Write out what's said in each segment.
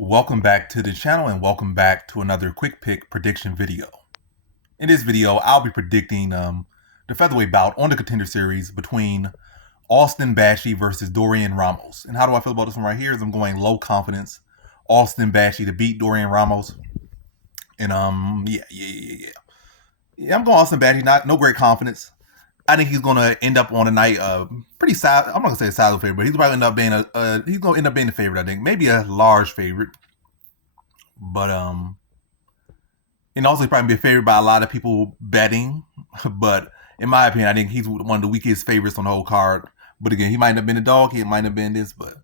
Welcome back to the channel and welcome back to another quick pick prediction video. In this video, I'll be predicting the featherweight bout on the Contender Series between Austin Bashi versus Dorian Ramos. And how do I feel about this one right here is I'm going low confidence Austin Bashi to beat Dorian Ramos. And yeah, I'm going Austin Bashi, no great confidence. I think he's gonna end up on a night pretty sad. I'm not gonna say a sizable favorite, but he's probably end up being he's gonna end up being a favorite. I think maybe a large favorite, but and also he's probably be a favorite by a lot of people betting. But in my opinion, I think he's one of the weakest favorites on the whole card. But again, he might have been a dog. He might have been this, but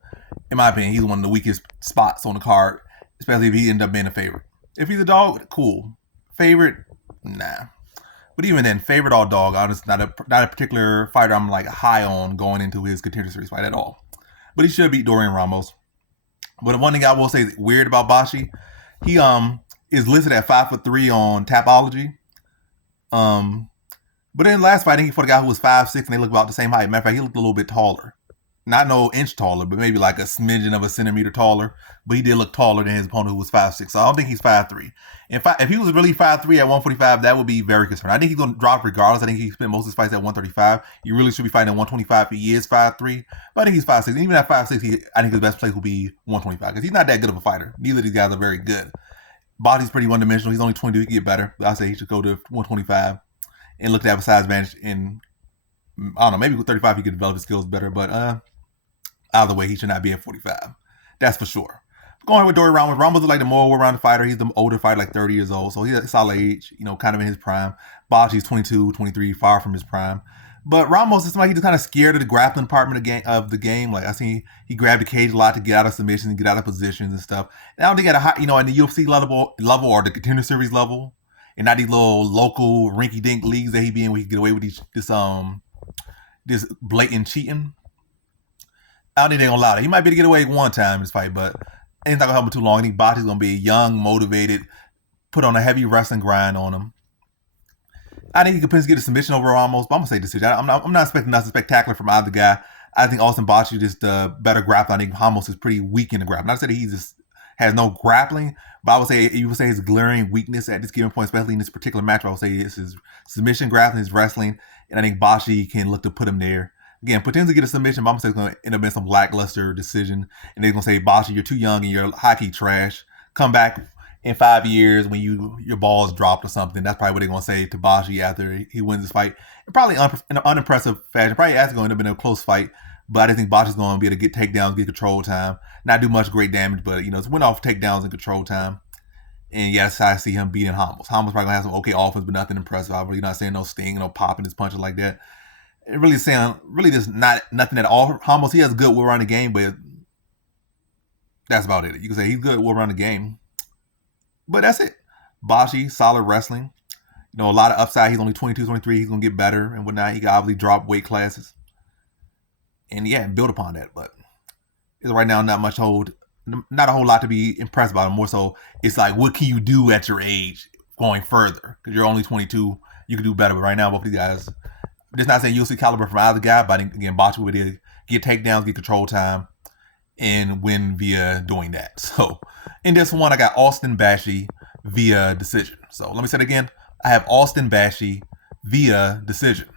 in my opinion, he's one of the weakest spots on the card, especially if he ends up being a favorite. If he's a dog, cool. Favorite, nah. But even then, favorite or dog, I'm just not a particular fighter I'm like high on going into his Contender Series fight at all. But he should beat Dorian Ramos. But the one thing I will say is weird about Bashi, he is listed at 5'3" on Tapology. But in the last fight, I think he fought a guy who was 5'6" and they look about the same height. Matter of fact, he looked a little bit taller. Not no inch taller, but maybe like a smidgen of a centimeter taller. But he did look taller than his opponent who was 5'6". So I don't think he's 5'3". If he was really 5'3" at 145, that would be very concerning. I think he's going to drop regardless. I think he spent most of his fights at 135. You really should be fighting at 125 if he is 5'3". But I think he's 5'6". Even at 5'6", I think his best place will be 125 because he's not that good of a fighter. Neither of these guys are very good. Body's pretty one-dimensional. He's only 22. He can get better. But I say he should go to 125 and look to have a size advantage. And I don't know, maybe with 35 he could develop his skills better. But either way, he should not be at 45. That's for sure. Going with Dorian Ramos. Ramos is like the more well-rounded fighter. He's the older fighter, like 30 years old. So he's a solid age, kind of in his prime. Bashi's 22, 23, far from his prime. But Ramos is somebody he's just kind of scared of the grappling department of the game. Like I seen he grabbed the cage a lot to get out of submissions and get out of positions and stuff. And I don't think at a high, in the UFC level or the Contender Series level, and not these little local rinky-dink leagues that he be in where he can get away with this blatant cheating. I don't think they're gonna allow that. He might be able to get away one time in this fight, but it's not gonna help him too long. I think Bashi's gonna be young, motivated, put on a heavy wrestling grind on him. I think he could potentially get a submission over Ramos, but I'm gonna say decision. I'm not expecting nothing spectacular from either guy. I think Austin Bashi is just a better grappler. I think Ramos is pretty weak in the grappling. Not to say that he just has no grappling, but I would say his glaring weakness at this given point, especially in this particular match, I would say is his submission grappling, his wrestling, and I think Bashi can look to put him there. Again, potentially get a submission, but I'm going to say it's going to end up in some lackluster decision. And they're going to say, Bashi, you're too young and you're hockey trash. Come back in 5 years when your ball's dropped or something. That's probably what they're going to say to Bashi after he wins this fight. And probably in an unimpressive fashion. Probably actually going to end up in a close fight. But I just think Bashi's going to be able to get takedowns, get control time. Not do much great damage, but, it's win off takedowns and control time. And yeah, that's how I see him beating Ramos. Ramos probably going to have some okay offense, but nothing impressive. I'm really not saying no sting, no popping his punches like that. It really saying just nothing at all. Ramos, he has a good will around the game, but that's about it. You can say he's good will around the game, but that's it. Bashi, solid wrestling. A lot of upside. He's only 22, 23. He's gonna get better and whatnot. He can obviously drop weight classes, and yeah, build upon that. But it's right now not a whole lot to be impressed about. More so, it's like what can you do at your age going further? Because you're only 22, you can do better. But right now, both of these guys. Just not saying UFC caliber from either guy, but again, Bashi would get takedowns, get control time, and win via doing that. So in this one, I got Austin Bashi via decision. So let me say it again. I have Austin Bashi via decision.